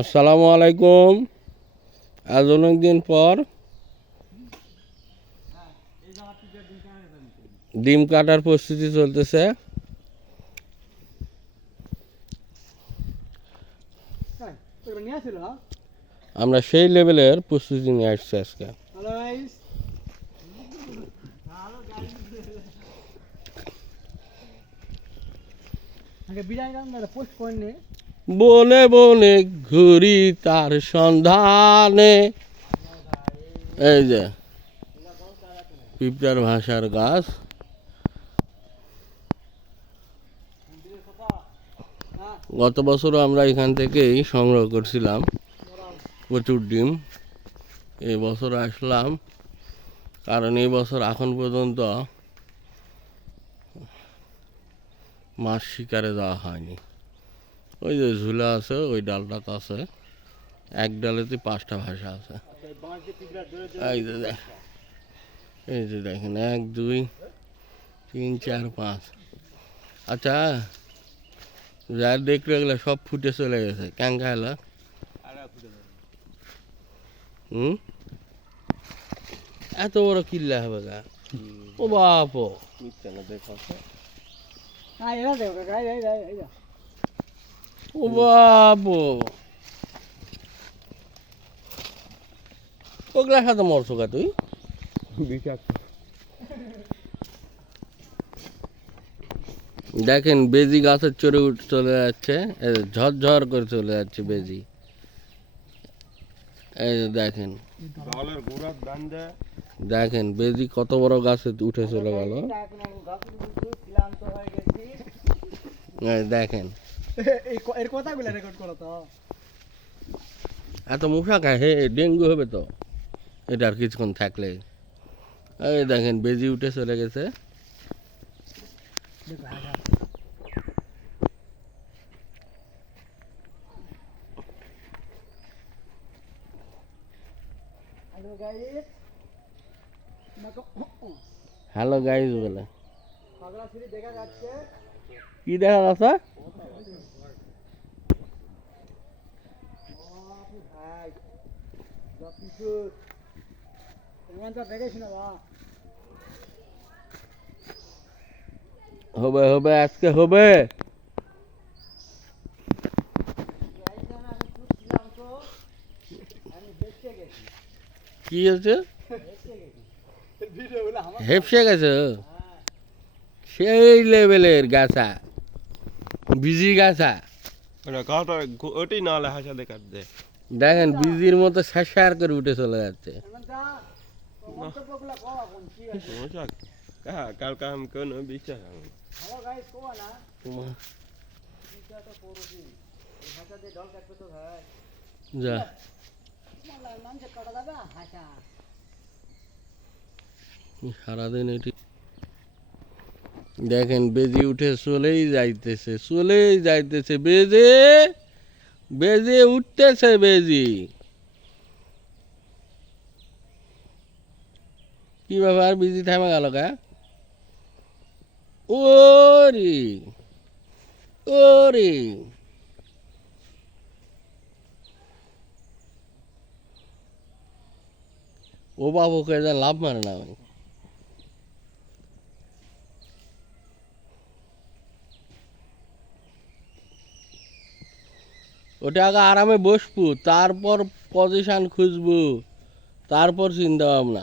আসসালামু আলাইকুম। আজ অনেক দিন পর ডিম কাটার প্রস্তুতি চলতেছে। আমরা সেই লেভেলের প্রস্তুতি নিয়ে আসছি আজকে। বিরিয়ানি পোস্ট করেননি বনে বনে ঘুরি তার সন্ধানে। এই যে, পিঁপড়ার ভাষার গাছ। গত বছরও আমরা এখান থেকেই সংগ্রহ করছিলাম প্রচুর ডিম। এই বছর আসলাম, কারণ এই বছর এখন পর্যন্ত মাছ শিকারে যাওয়া হয়নি। ওই যে ঝুলা আছে ওই ডালটাতে আছে। এক ডালেতে পাঁচটা ভাষা আছে। এই যে দেখ এই যে দেখেন এক দুই তিন চার পাঁচ। আচ্ছা যার দেখল এগুলো সব ফুটে চলে গেছে। ক্যাঙ্কা এলা? হুম? এত বড় কিল্লা হবে গা। ও বাপ। দেখো কাকা এই এই এই এই ও দেখেন বেজি গাছের চড়ে উঠে চলে যাচ্ছে ঝরঝর করে চলে যাচ্ছে বেজি। এই যে দেখেন। দেখেন বেজি কত বড় গাছে উঠে চলে গেল দেখেন। এর কথাগুলো রেকর্ড করো তো। এত মশা খায় হে ডেঙ্গু হবে তো। এটা আর কিছুক্ষণ থাকলে। এই দেখেন বেজি উঠে চলে গেছে। হ্যাঁ হ্যালো গাইস গাইজ বলে। দেখা যাচ্ছে। কি দেখা যাচ্ছে? হবে হবে আজকে হবে। কি হচ্ছে হেপসে গেছে? সেই লেভেলের গাছা বিজি গাছা। ওটা কাটা ওটাই নাহলে হাসাতে কাট দে। দেখেন বিজির মতো স্যার করে উঠে চলে যাচ্ছে। সারাদিন এটি দেখেন বেজি উঠে চলেই যাইতেছে চলেই যাইতেছে, বেজে বেজে উঠতেছে বেজি। কি ব্যাপার, বিজি থামে গেল গা ওরে ওরে। ও বাবুকে লাভ মারে না। ভাই ওটা আগে আরামে বসবো তারপর পজিশন খুঁজবো তারপর চিন্তা ভাবনা।